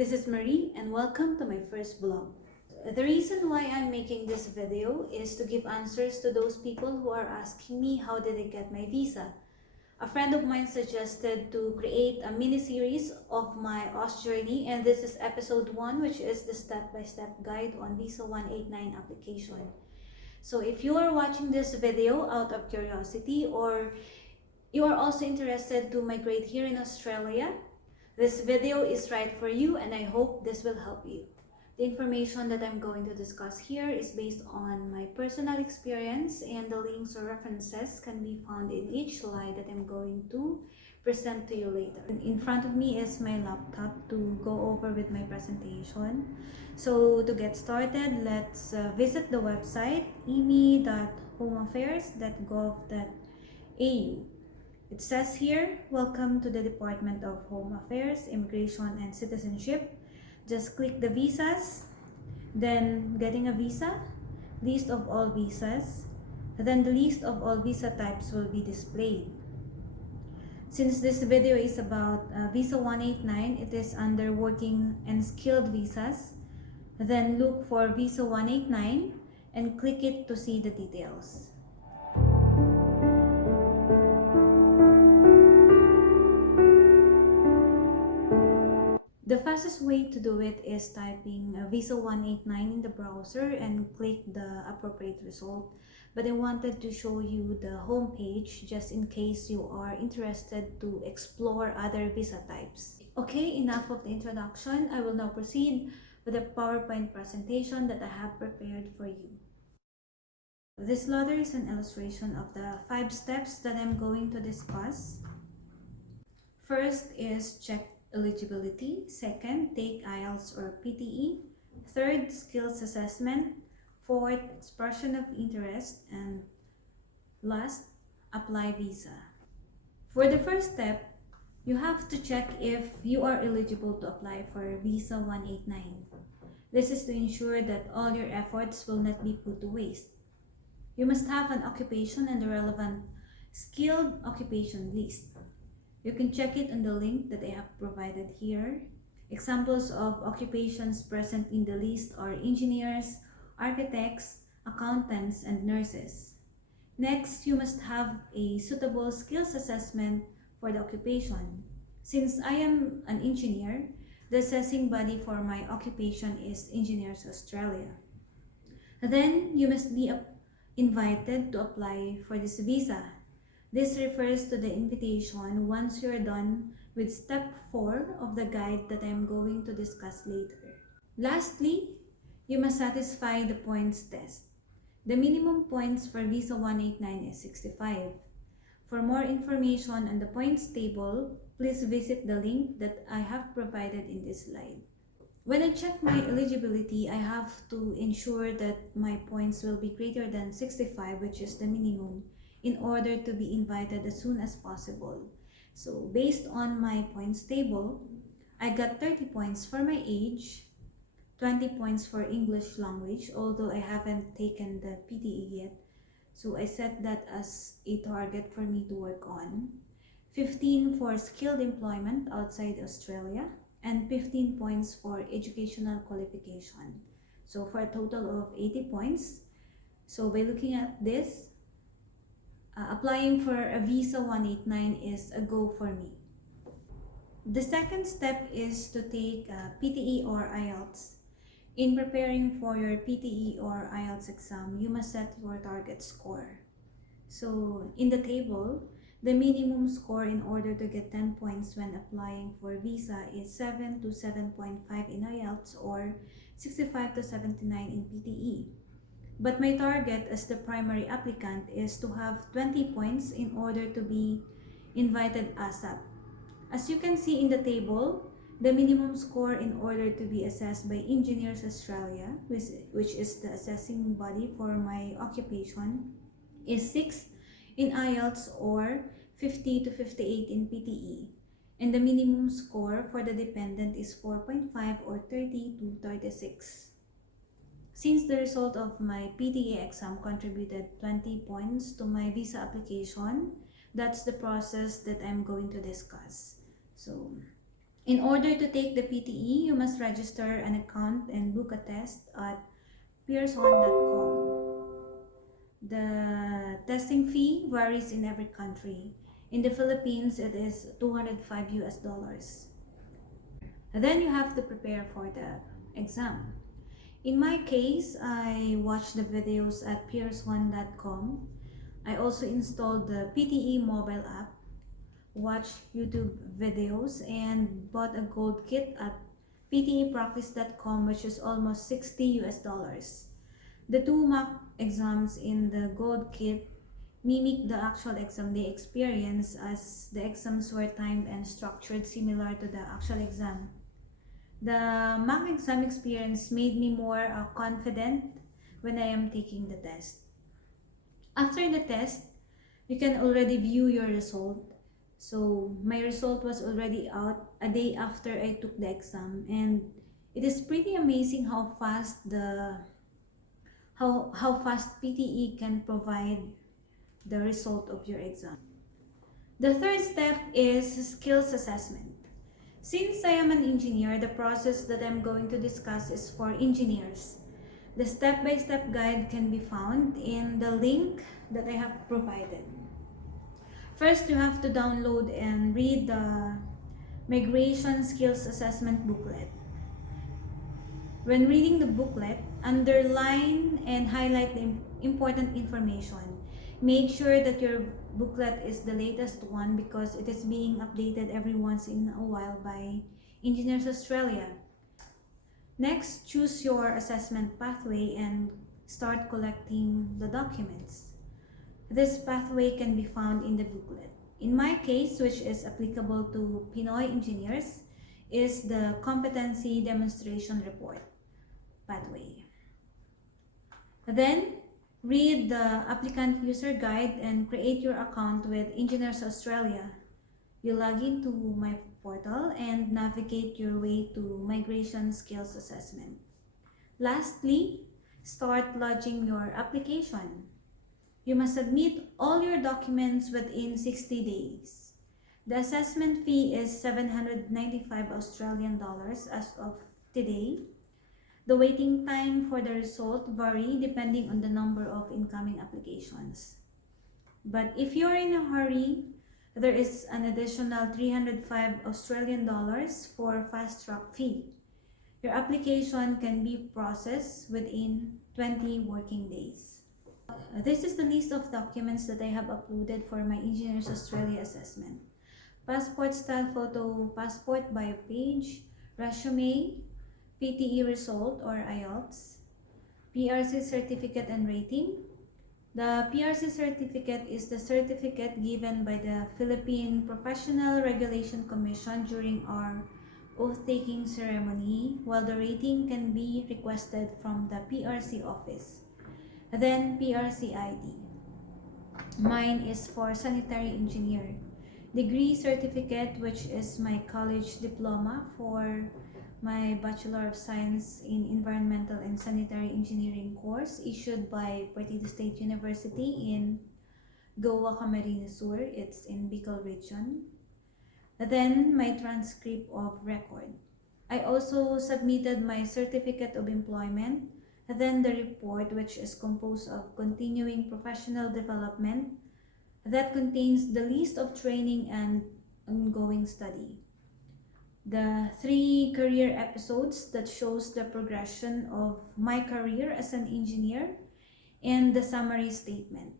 This is Marie and welcome to my first vlog. The reason why I'm making this video is to give answers to those people who are asking me how did I get my visa. A friend of mine suggested to create a mini series of my Aus journey, and this is episode 1, which is the step-by-step guide on Visa 189 application. So if you are watching this video out of curiosity or you are also interested to migrate here in Australia, this video is right for you and I hope this will help you. The information that I'm going to discuss here is based on my personal experience, and the links or references can be found in each slide that I'm going to present to you later. In front of me is my laptop to go over with my presentation. So to get started, let's visit the website emi.homeaffairs.gov.au. It says here, welcome to the Department of Home Affairs, Immigration and Citizenship. Just click the visas, then getting a visa, list of all visas, then the list of all visa types will be displayed. Since this video is about Visa 189, it is under working and skilled visas. Then look for Visa 189 and click it to see the details. The fastest way to do it is typing Visa 189 in the browser and click the appropriate result. But I wanted to show you the home page just in case you are interested to explore other visa types. Okay, enough of the introduction. I will now proceed with the PowerPoint presentation that I have prepared for you. This ladder is an illustration of the 5 steps that I'm going to discuss. First is check eligibility. Second, take IELTS or PTE. Third, skills assessment. Fourth, expression of interest. And last, apply visa. For the first step, you have to check if you are eligible to apply for Visa 189. This is to ensure that all your efforts will not be put to waste. You must have an occupation and the relevant skilled occupation list. You can check it on the link that I have provided here. Examples of occupations present in the list are engineers, architects, accountants, and nurses. Next, you must have a suitable skills assessment for the occupation. Since I am an engineer, the assessing body for my occupation is Engineers Australia. Then, you must be invited to apply for this visa. This refers to the invitation once you're done with step 4 of the guide that I'm going to discuss later. Lastly, you must satisfy the points test. The minimum points for Visa 189 is 65. For more information on the points table, please visit the link that I have provided in this slide. When I check my eligibility, I have to ensure that my points will be greater than 65, which is the minimum, in order to be invited as soon as possible. So based on my points table, I got 30 points for my age, 20 points for English language, although I haven't taken the PTE yet. So I set that as a target for me to work on. 15 for skilled employment outside Australia, and 15 points for educational qualification. So for a total of 80 points. So by looking at this, applying for a Visa 189 is a go for me. The second step is to take PTE or IELTS. In preparing for your PTE or IELTS exam, you must set your target score. So in the table, the minimum score in order to get 10 points when applying for visa is 7 to 7.5 in IELTS or 65 to 79 in PTE. But my target as the primary applicant is to have 20 points in order to be invited ASAP. As you can see in the table, the minimum score in order to be assessed by Engineers Australia, which is the assessing body for my occupation, is 6 in IELTS or 50 to 58 in PTE. And the minimum score for the dependent is 4.5 or 30 to 36. Since the result of my PTE exam contributed 20 points to my visa application, that's the process that I'm going to discuss. So In order to take the PTE, you must register an account and book a test at pearson.com. The testing fee varies in every country. In the Philippines, it is 205 US dollars. And then you have to prepare for the exam. In my case, I watched the videos at pearson.com. I also installed the PTE mobile app, watched YouTube videos, and bought a gold kit at ptepractice.com, which is almost 60 US dollars. The two mock exams in the gold kit mimic the actual exam they experience, as the exams were timed and structured similar to the actual exam. The mock exam experience made me more confident when I am taking the test. After the test, you can already view your result. So my result was already out a day after I took the exam, and it is pretty amazing how fast PTE can provide the result of your exam. The third step is skills assessment. Since I am an engineer, the process that I'm going to discuss is for engineers. The step-by-step guide can be found in the link that I have provided. First, you have to download and read the Migration Skills Assessment booklet. When reading the booklet, underline and highlight the important information. Make sure that your booklet is the latest one because it is being updated every once in a while by Engineers Australia. Next, choose your assessment pathway and start collecting the documents. This pathway can be found in the booklet. In my case, which is applicable to Pinoy engineers, is the Competency Demonstration Report pathway. Then, read the applicant user guide and create your account with Engineers Australia. You log into my portal and navigate your way to Migration Skills Assessment. Lastly, start lodging your application. You must submit all your documents within 60 days. The assessment fee is 795 Australian dollars as of today. The waiting time for the result vary depending on the number of incoming applications. But if you're in a hurry, there is an additional 305 Australian dollars for fast track fee. Your application can be processed within 20 working days. This is the list of documents that I have uploaded for my Engineers Australia assessment. Passport style photo, passport bio page, resume, PTE result or IELTS, PRC certificate and rating. The PRC certificate is the certificate given by the Philippine Professional Regulation Commission during our oath-taking ceremony, while the rating can be requested from the PRC office. Then PRC ID. Mine is for sanitary engineer. Degree certificate, which is my college diploma for my Bachelor of Science in Environmental and Sanitary Engineering course issued by Partido State University in Goa, Camarines Sur. It's in Bicol region. Then my transcript of record. I also submitted my certificate of employment, then the report, which is composed of continuing professional development that contains the list of training and ongoing study. The 3 career episodes that shows the progression of my career as an engineer, and the summary statement.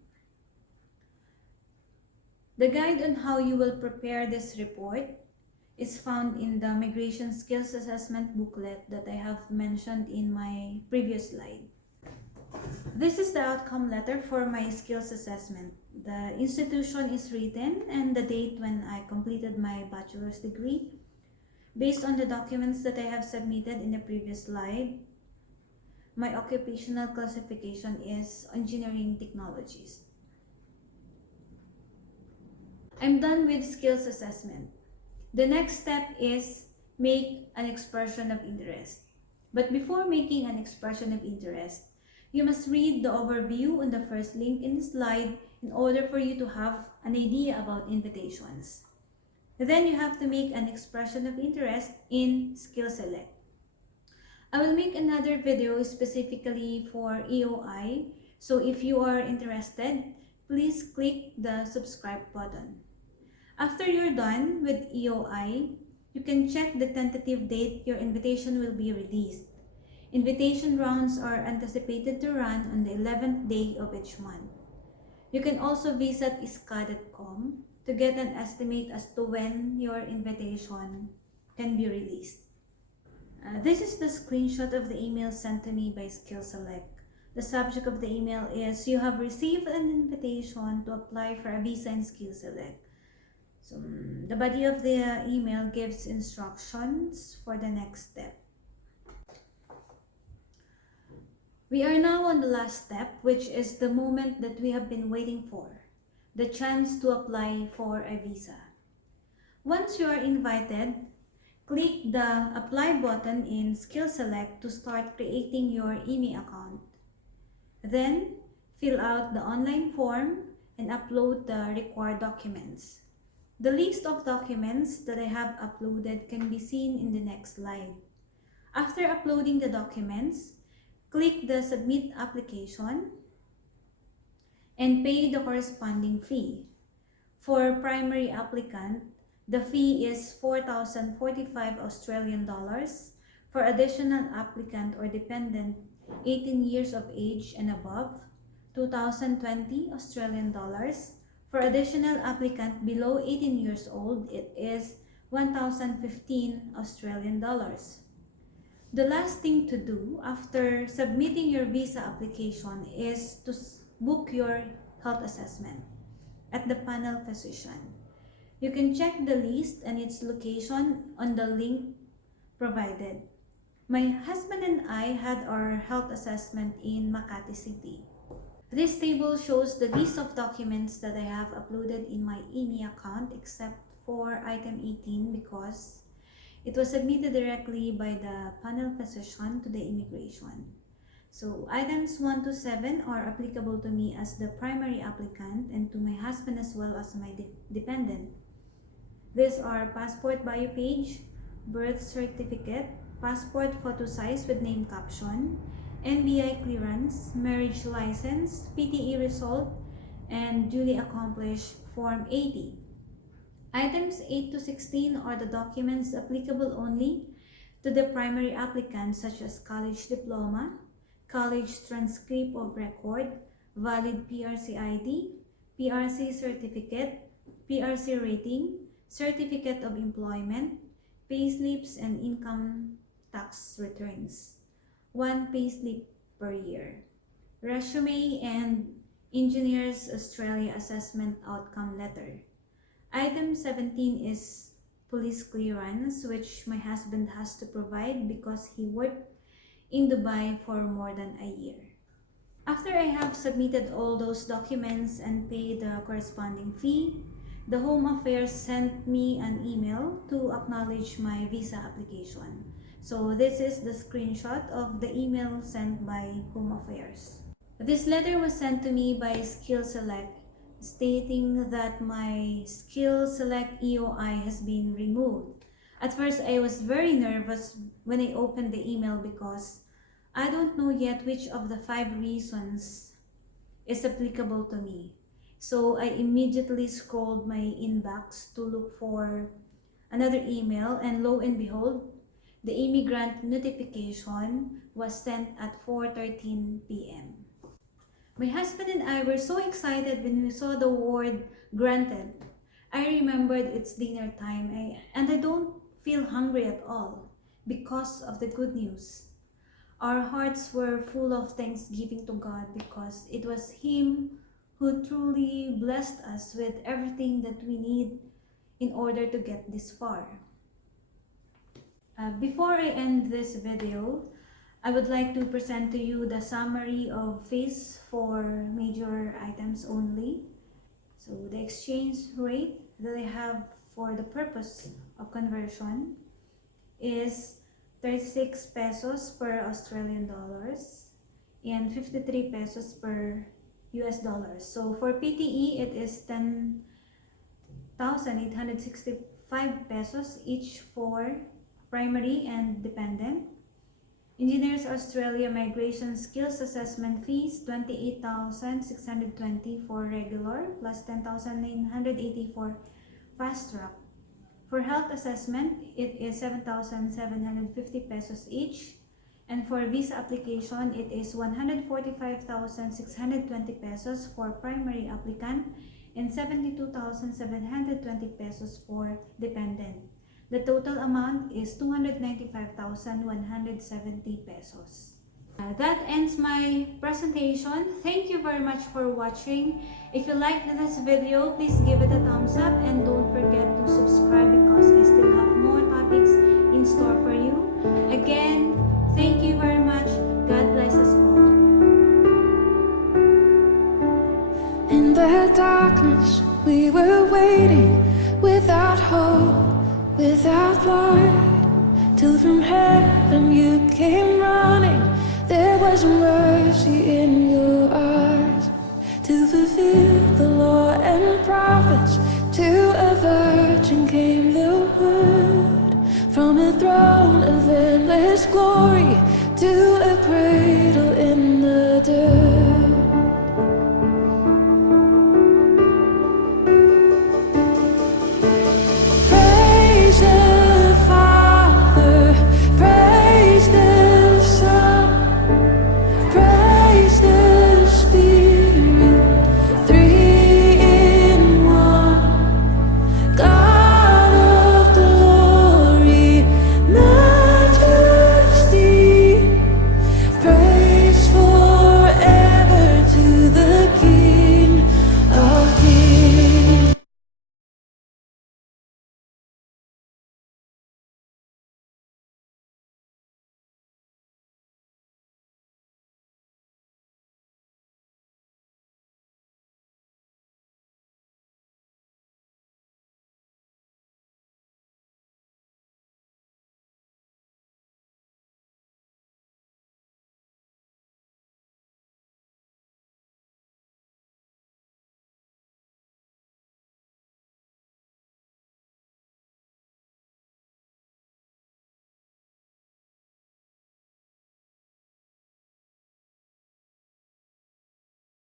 The guide on how you will prepare this report is found in the Migration Skills Assessment booklet that I have mentioned in my previous slide. This is the outcome letter for my skills assessment. The institution is written and the date when I completed my bachelor's degree. Based on the documents that I have submitted in the previous slide, my occupational classification is engineering technologist. I'm done with skills assessment. The next step is make an expression of interest. But before making an expression of interest, you must read the overview on the first link in the slide in order for you to have an idea about invitations. Then you have to make an expression of interest in Skill Select. I will make another video specifically for EOI, so if you are interested, please click the subscribe button. After you're done with EOI, you can check the tentative date your invitation will be released. Invitation rounds are anticipated to run on the 11th day of each month. You can also visit iska.com to get an estimate as to when your invitation can be released. This is the screenshot of the email sent to me by Skill Select. The subject of the email is, you have received an invitation to apply for a visa in Skill Select. So the body of the email gives instructions for the next step. We are now on the last step, which is the moment that we have been waiting for, the chance to apply for a visa. Once you are invited, click the apply button in Skill Select to start creating your IMI account. Then, fill out the online form and upload the required documents. The list of documents that I have uploaded can be seen in the next slide. After uploading the documents, click the Submit Application and pay the corresponding fee. For primary applicant, the fee is 4,045 Australian dollars. For additional applicant or dependent 18 years of age and above, 2,020 Australian dollars. For additional applicant below 18 years old, it is 1,015 Australian dollars. The last thing to do after submitting your visa application is to book your health assessment at the panel physician. You can check the list and its location on the link provided. My husband and I had our health assessment in Makati City. This table shows the list of documents that I have uploaded in my IMI account except for item 18 because it was submitted directly by the panel physician to the immigration. So items 1 to 7 are applicable to me as the primary applicant and to my husband as well as my dependent. These are passport bio page, birth certificate, passport photo size with name caption, NBI clearance, marriage license, PTE result, and duly accomplished Form 80. Items 8 to 16 are the documents applicable only to the primary applicant, such as college diploma, college transcript of record, valid PRC ID, PRC certificate, PRC rating, certificate of employment, payslips and income tax returns. 1 payslip per year. Resume and Engineers Australia Assessment Outcome Letter. Item 17 is police clearance, which my husband has to provide because he worked in Dubai for more than a year. After I have submitted all those documents and paid the corresponding fee, the Home Affairs sent me an email to acknowledge my visa application. So this is the screenshot of the email sent by Home Affairs. This letter was sent to me by Skill Select stating that my Skill Select EOI has been removed. At first, I was very nervous when I opened the email because I don't know yet which of the 5 reasons is applicable to me. So I immediately scrolled my inbox to look for another email, and lo and behold, the immigrant notification was sent at 4:13 p.m. My husband and I were so excited when we saw the word granted. I remembered it's dinner time and I don't feel hungry at all because of the good news. Our hearts were full of thanksgiving to God because it was Him who truly blessed us with everything that we need in order to get this far. Before I end this video, I would like to present to you the summary of fees for major items only. So the exchange rate that I have for the purpose of conversion is 36 pesos per Australian dollars and 53 pesos per US dollars. So for PTE, it is 10,865 5 pesos each for primary and dependent. Engineers Australia Migration Skills Assessment fees 28,620 for regular plus 10,980 for fast track. For health assessment, it is 7,750 pesos each. And for visa application, it is 145,620 pesos for primary applicant and 72,720 pesos for dependent. The total amount is 295,170 pesos. That ends my presentation. Thank you very much for watching. If you liked this video, please give it a thumbs up and don't forget to subscribe because I still have more topics in store for you. Again, thank you very much. God bless us all. In the darkness, we were waiting without hope, without light, till from heaven you came running. There was mercy in your eyes to fulfill the law and prophets. To a virgin came the word, from a throne of endless glory to a cradle in the dirt.